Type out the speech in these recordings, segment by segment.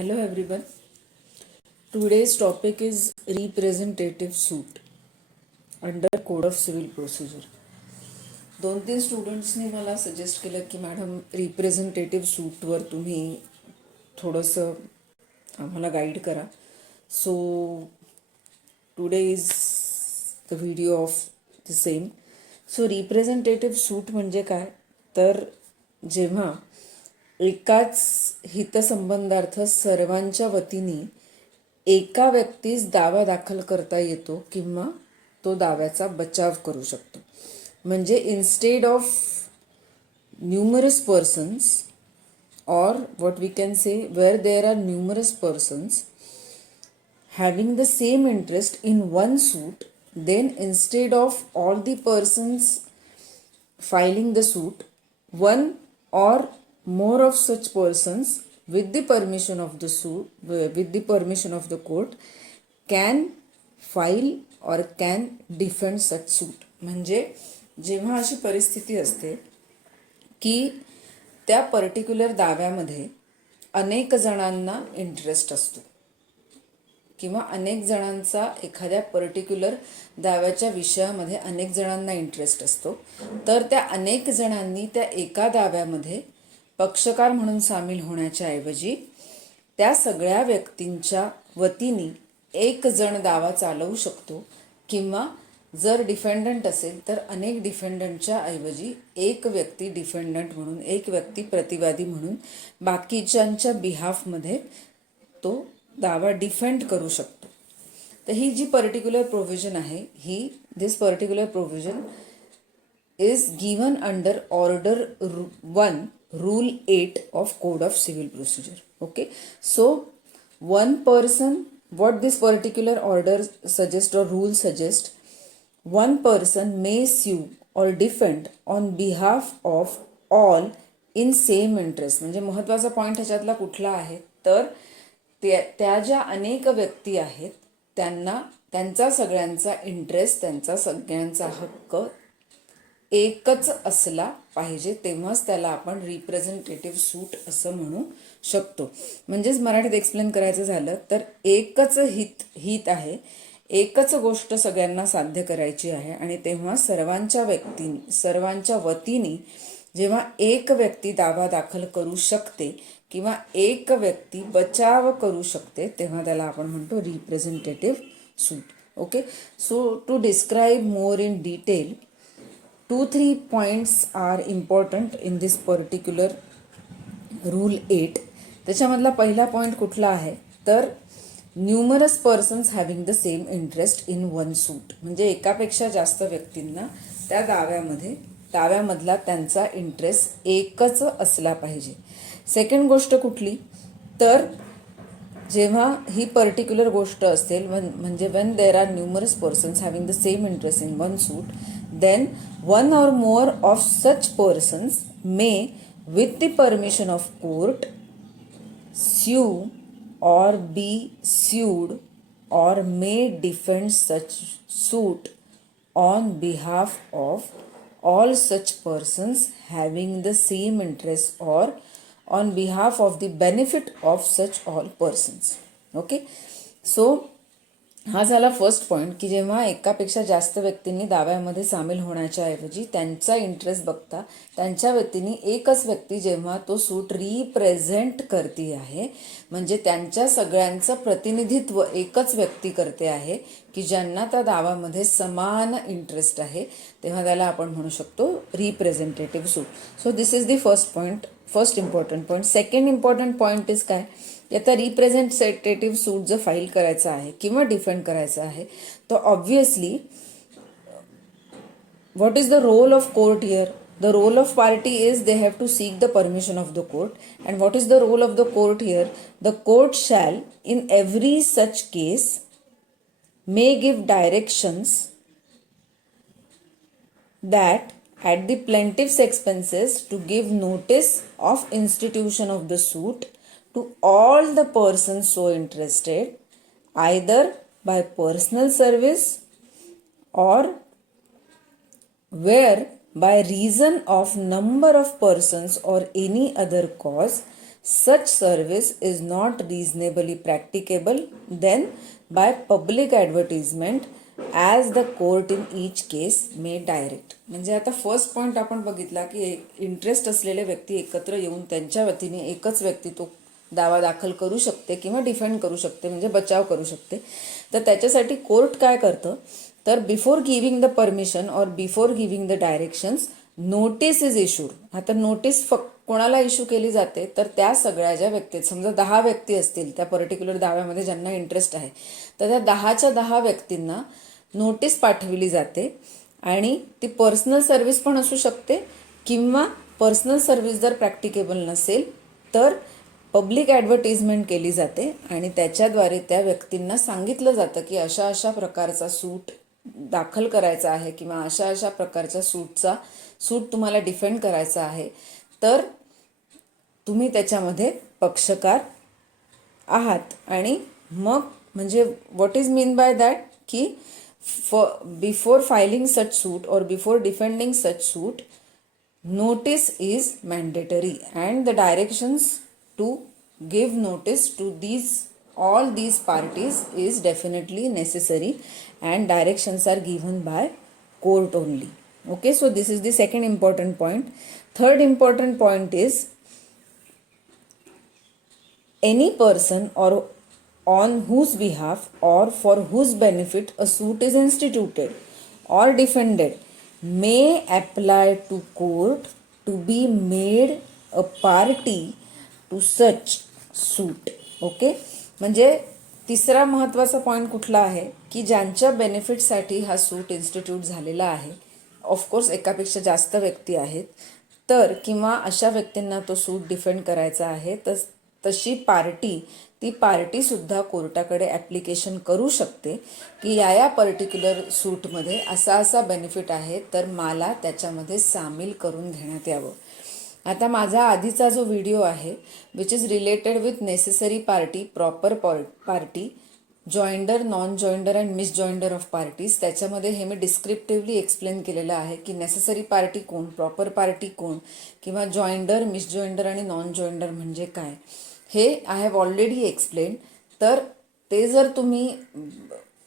Hello everyone. Today's topic is representative suit under Code of Civil Procedure. 2-3 स्टुडंट्सनी मला suggest केलं की madam representative सूटवर तुम्ही थोडंसं आम्हाला गाईड करा. So today is the video of the same. So representative suit म्हणजे काय, तर जेव्हा एकाच हितसंबंधार्थ सर्वांच्या वतीने एका व्यक्तीस दावा दाखल करता येतो किंवा तो दाव्याचा बचाव करू शकतो. म्हणजे instead of numerous persons or what we can say where there are numerous persons having the same interest in one suit, then instead of all the persons filing the suit, one or more of such persons with the permission of the suit with the permission of the court can file or can defend such suit. म्हणजे जेव्हा अशी परिस्थिती असते की त्या particular दाव्यामध्ये अनेक जणांना interest असतो किंवा अनेक जणांचा एखाद्या पर्टिक्युलर दाव्याच्या विषयामध्ये अनेक जणांना इंटरेस्ट असतो, तर त्या अनेक जणांनी त्या एका दाव्यामध्ये पक्षकार म्हणून सामील होण्याच्या ऐवजी त्या सगळ्या व्यक्तींच्या वतीने एक जण दावा चालवू शकतो किंवा जर डिफेंडंट असेल तर अनेक डिफेंडंटच्या ऐवजी एक व्यक्ती डिफेंडंट म्हणून, एक व्यक्ती प्रतिवादी म्हणून बाकीच्यांच्या बिहाफमध्ये तो दावा डिफेंड करू शकतो. तर ही जी पर्टिक्युलर प्रोव्हिजन आहे, this particular provision is given under order 1 rule 8 of code of civil procedure. Okay, so one person, what this particular order suggest or rule suggest, one person may sue or defend on behalf of all in same interest. म्हणजे महत्त्वाचा point ह्याच्यातला कुठला आहे, तर त्या ज्या अनेक व्यक्ती आहेत त्यांचा सगळ्यांचा इंटरेस्ट, त्यांचा सगळ्यांचा हक्क एकच असला पाहिजे, तेव्हाच त्याला आपण रिप्रेझेंटेटिव्ह सूट असं म्हणू शकतो. म्हणजेच मराठीत एक्सप्लेन करायचं झालं तर एकच हित आहे, एकच गोष्ट सगळ्यांना साध्य करायची आहे आणि तेव्हा सर्वांच्या वतीने जेव्हा एक व्यक्ती दावा दाखल करू शकते किंवा एक व्यक्ती बचाव करू शकते, तेव्हा त्याला आपण म्हणतो representative suit. Okay, so to describe more in detail 2-3 points are important in this particular rule 8. त्याच्यामधला पहिला पॉईंट कुठला आहे, तर numerous persons having the same interest in one suit. म्हणजे एकापेक्षा जास्त व्यक्तींना त्या दाव्यामधला त्यांचा इंटरेस्ट एकच असला पाहिजे. सेकंड गोष्ट कुठली, तर जेव्हा ही पर्टिक्युलर गोष्ट असेल म्हणजे when there are numerous persons having the same interest in one suit, then one or more of such persons may, with the permission of court, sue or be sued or may defend such suit on behalf of all such persons having the same interest or on behalf of the benefit of such all persons. Okay, so हा झाला first point की जेव्हा एकापेक्षा जास्त व्यक्तींनी दाव्यामध्ये सामील होण्याच्या ऐवजी त्यांचा इंटरेस्ट बघता त्यांच्या वतीने एकच व्यक्ती जेव्हा तो सूट रिप्रेझेंट करते आहे, म्हणजे त्यांच्या सगळ्यांचं प्रतिनिधित्व एकच व्यक्ती करते आहे की ज्यांना त्या दाव्यामध्ये समान इंटरेस्ट आहे, तेव्हा त्याला आपण म्हणू शकतो representative suit. So this is the first important point. Second important point is काय, आता रिप्रेझेंटेटिव्ह सूट जर फाईल करायचं आहे किंवा डिफेंड करायचं आहे, तर obviously what is the role of court here. The role of party is they have to seek the permission of the court. And what is the role of the court here, the court shall in every such case may give directions that at the plaintiff's expenses to give notice of institution of the suit to all the persons so interested, either by personal service or where by reason of number of persons or any other cause such service is not reasonably practicable, then by public advertisement as the court in each case may direct. म्हणजे आता first point आपण बघितला की interest असलेले व्यक्ती एकत्र येऊन त्यांच्या वतीने एकच व्यक्ती तो दावा दाखल करू शकते किंवा डिफेंड करू शकते, म्हणजे बचाव करू शकते. तर त्याच्यासाठी कोर्ट काय करतं, तर बिफोर गिव्हिंग द परमिशन और before giving the directions notice is issued. आता नोटीस कोणाला इश्यू केली जाते, तर त्या सगळ्या ज्या व्यक्ती, समजा 10 व्यक्ती असतील त्या पर्टिक्युलर दाव्यामध्ये ज्यांना इंटरेस्ट आहे, तर त्या 10च्या 10 व्यक्तींना नोटीस पाठवली जाते. आणि ती पर्सनल सर्व्हिस पण असू शकते, किंवा पर्सनल सर्व्हिस जर प्रॅक्टिकेबल नसेल तर पब्लिक ॲडव्हर्टिजमेंट केली जाते आणि त्याच्याद्वारे त्या व्यक्तींना सांगितलं जातं की अशा अशा प्रकारचा सूट दाखल करायचा आहे किंवा अशा अशा प्रकारच्या सूट तुम्हाला डिफेंड करायचा आहे, तर तुम्ही त्याच्यामध्ये पक्षकार आहात. आणि मग म्हणजे what is mean by that की बिफोर फायलिंग सच सूट और before defending such suit notice is mandatory and the directions to give notice to all these parties is definitely necessary and directions are given by court only. Okay, so this is the second important point. Third important point is any person or on whose behalf or for whose benefit a suit is instituted or defended may apply to court to be made a party to such suit. Okay, म्हणजे तिसरा महत्त्वाचा point कुठला आहे की ज्यांच्या बेनिफिटसाठी हा सूट institute झालेला आहे, ऑफकोर्स एकापेक्षा जास्त व्यक्ती आहेत, तर किंवा अशा व्यक्तींना तो सूट डिफेंड करायचा आहे, तर तशी ती पार्टीसुद्धा कोर्टाकडे ॲप्लिकेशन करू शकते की या पर्टिक्युलर सूटमध्ये असा बेनिफिट आहे, तर मला त्याच्यामध्ये सामील करून घेण्यात यावं. आता माझा आधीचा जो व्हिडिओ आहे which is related with necessary party, proper party, joinder, non joinder and misjoinder of parties, त्याच्यामध्ये हे मी डिस्क्रिप्टिव्हली एक्सप्लेन केलेलं आहे की नेसेसरी पार्टी कोण, प्रॉपर पार्टी कोण, किंवा जॉईंडर, मिस जॉईंडर आणि नॉन जॉईंडर म्हणजे काय, हे आय हॅव ऑलरेडी एक्सप्लेन. तर ते जर तुम्ही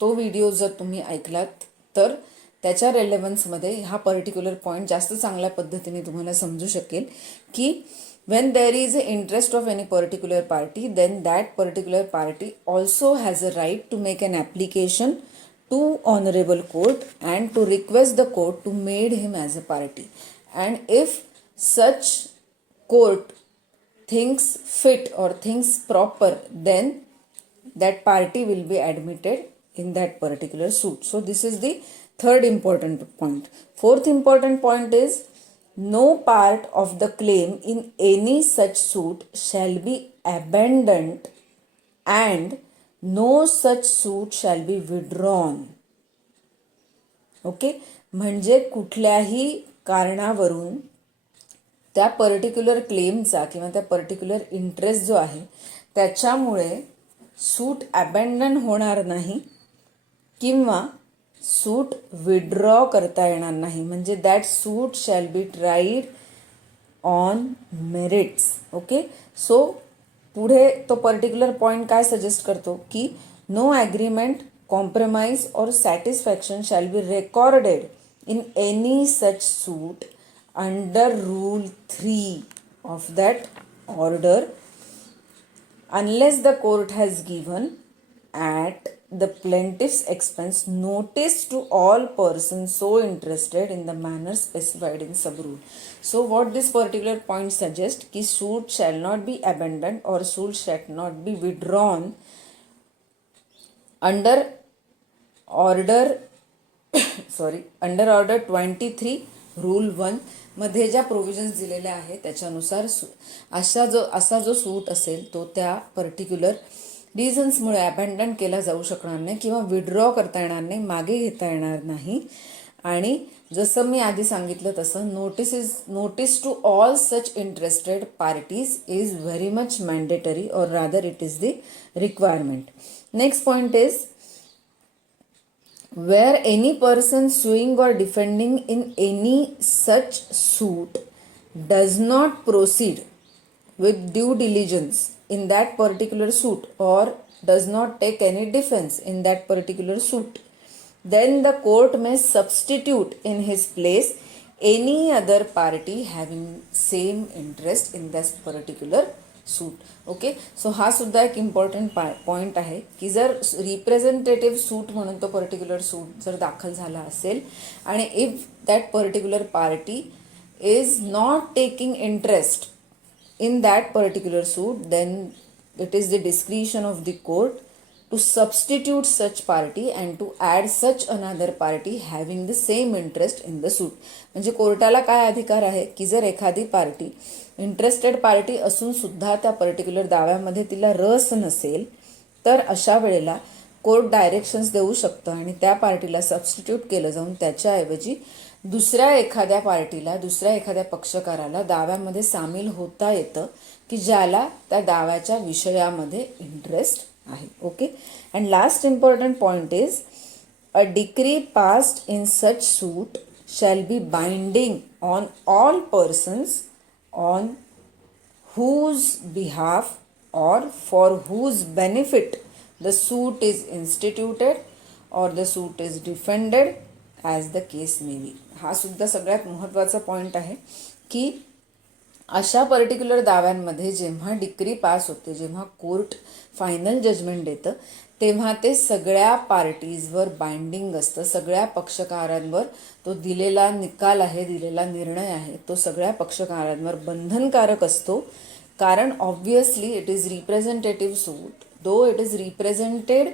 तो व्हिडिओ जर तुम्ही ऐकलात तर त्याच्या रेलेव्हन्समध्ये हा पर्टिक्युलर पॉईंट जास्त चांगल्या पद्धतीने तुम्हाला समजू शकेल की when there is an interest of any particular party, then that particular party also has a right to make an application to honorable court and to request the court to made him as a party. And if such court thinks fit or thinks proper, then that party will be admitted in that particular suit. So this is the third important point. Fourth important point is no part of the claim in any such suit shall be abandoned and no such suit shall be withdrawn. Okay, म्हणजे कुठल्याही कारणावरून त्या particular क्लेमचा किंवा त्या particular interest जो आहे त्याच्यामुळे सूट अबॅन्डन होणार नाही किंवा सूट विड्रॉ करता येणार नाही. म्हणजे that suit shall B tried on merits. Okay, so पुढे तो पर्टिक्युलर पॉईंट काय सजेस्ट करतो की नो ॲग्रीमेंट, कॉम्प्रोमाइज और satisfaction shall be recorded in any such suit under Rule 3 of that order unless the court has given at the plaintiff's expense notice to all persons so interested in the manner specified in sub-rule. So what this particular point suggests कि suit shall not be abandoned or suit shall not be withdrawn under order under order 23 Rule 1 मध्ये ज्या provisions दिलेल्या आहेत त्याच्यानुसार असा जो सूट असेल तो त्या पर्टिक्युलर रिझन्समुळे अबॅन्डन केला जाऊ शकणार नाही किंवा विड्रॉ करता येणार नाही, मागे घेता येणार नाही. आणि जसं मी आधी सांगितलं तसं notice to all such interested parties is very much mandatory or rather it is the requirement. Next point is where any person suing or defending in any such suit does not proceed with due diligence in that particular suit or does not take any defense in that particular suit, then the court may substitute in his place any other party having same interest in this particular suit. Okay, so हा सुद्धा एक important point आहे की जर representative सूट म्हणून तो particular सूट जर दाखल झाला असेल आणि if that particular party is not taking interest in that particular suit, then it is the discretion of the court to substitute such party and to add such another party having the same interest in the suit. म्हणजे कोर्टाला काय अधिकार आहे की जर एखादी party interested party असून सुद्धा त्या पर्टिक्युलर दाव्यामध्ये तिला रस नसेल तर अशा वेळेला कोर्ट डायरेक्शन्स देऊ शकतं आणि त्या पार्टीला सबस्टिट्यूट केलं जाऊन त्याच्याऐवजी दुसऱ्या एखाद्या पार्टीला, दुसऱ्या एखाद्या पक्षकाराला दाव्यामध्ये सामील होता येतं की ज्याला त्या दाव्याच्या विषयामध्ये इंटरेस्ट आहे. Okay, and last important point is a decree passed in such suit shall be binding on all persons on whose behalf or for whose benefit the suit is instituted or the suit is defended as the case may be. हा सुद्धा सगळ्यात महत्त्वाचा point आहे की अशा particular दाव्यांमध्ये जेव्हा decree pass होते, जेव्हा कोर्ट फायनल जजमेंट देतं तेव्हा ते सगळ्या पार्टीजवर बाइंडिंग असतं, सगळ्या पक्षकारांवर तो दिलेला निकाल आहे, दिलेला निर्णय आहे तो सगळ्या पक्षकारांवर बंधनकारक असतो. कारण obviously it is representative suit, though it is represented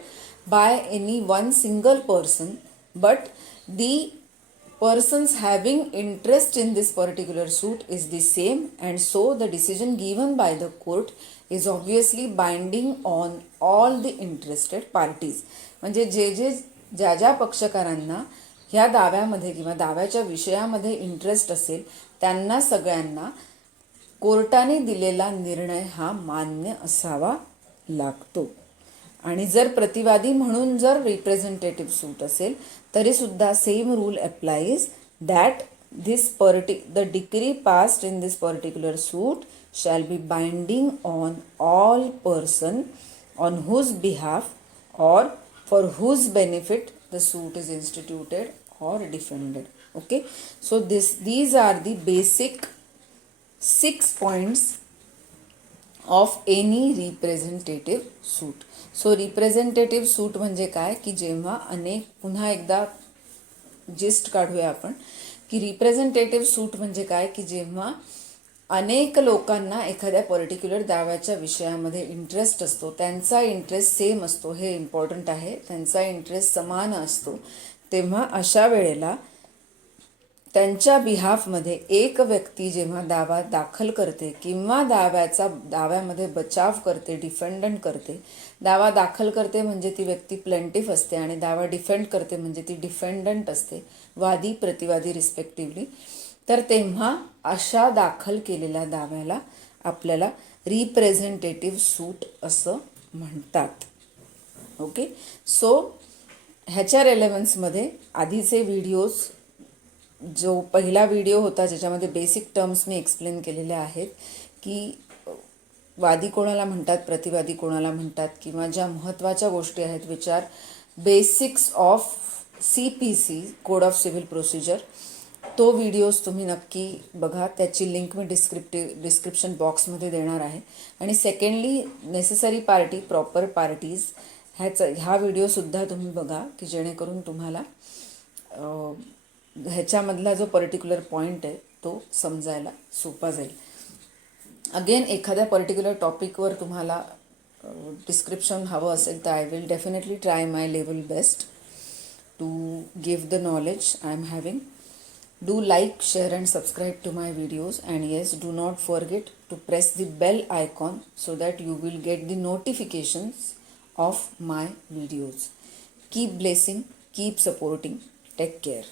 by any one single person, but the persons having interest in this particular suit is the same, and so the decision given by the court is obviously binding on all the interested parties. म्हणजे ज्या ज्या पक्षकारांना ह्या दाव्यामध्ये किंवा दाव्याच्या विषयामध्ये interest असेल त्यांना सगळ्यांना कोर्टाने दिलेला निर्णय हा मान्य असावा लागतो. आणि जर प्रतिवादी म्हणून जर रिप्रेझेंटेटिव्ह सूट असेल तरी सुद्धा same rule applies that the decree passed in this particular suit shall be binding on all person on whose behalf or for whose benefit the suit is instituted or defended. Okay, so these are the basic 6 points of any representative suit. So representative suit म्हणजे काय की जेव्हा पुन्हा एकदा gist काढूया आपण की representative suit म्हणजे काय की जेव्हा अनेक लोकांना एखाद्या पर्टिक्युलर दाव्याच्या विषयामध्ये इंटरेस्ट असतो, त्यांचा इंटरेस्ट सेम असतो, हे इम्पॉर्टंट आहे, त्यांचा इंटरेस्ट समान असतो, तेव्हा अशा वेळेला त्यांच्या बिहाफमध्ये एक व्यक्ती जेव्हा दावा दाखल करते किंवा दाव्यामध्ये बचाव करते, डिफेंडंट करते, दावा दाखल करते म्हणजे ती व्यक्ती प्लेंटिफ असते आणि दावा डिफेंड करते म्हणजे ती डिफेंडंट असते, वादी प्रतिवादी रिस्पेक्टिव्हली, तर तेव्हा अशा दाखल केलेल्या दाव्याला आपल्याला रिप्रेझेंटेटिव्ह सूट असं म्हणतात. ओके, सो ह्याच्या रेलेव्हन्समध्ये आधीचे व्हिडिओज, जो पहिला व्हिडिओ होता ज्याच्यामध्ये बेसिक टर्म्स मी एक्सप्लेन केलेले आहेत की वादी कोणाला म्हणतात, प्रतिवादी कोणाला म्हणतात, किंवा ज्या महत्त्वाच्या गोष्टी आहेत which our basics of CPC code of civil procedure, तो व्हिडिओज तुम्ही नक्की बघा, त्याची लिंक मी डिस्क्रिप्शन बॉक्समध्ये देणार आहे. आणि secondly necessary party, proper parties, हा व्हिडिओसुद्धा तुम्ही बघा की जेणेकरून तुम्हाला ह्याच्यामधला जो पर्टिक्युलर पॉईंट आहे तो समजायला सोपा जाईल. अगेन एखाद्या पर्टिक्युलर टॉपिकवर तुम्हाला डिस्क्रिप्शन हवं असेल तर I will definitely try my level best to give the knowledge I am having. Do like, share and subscribe to my videos, and yes, do not forget to press the bell icon so that you will get the notifications of my videos. Keep blessing, keep supporting, take care.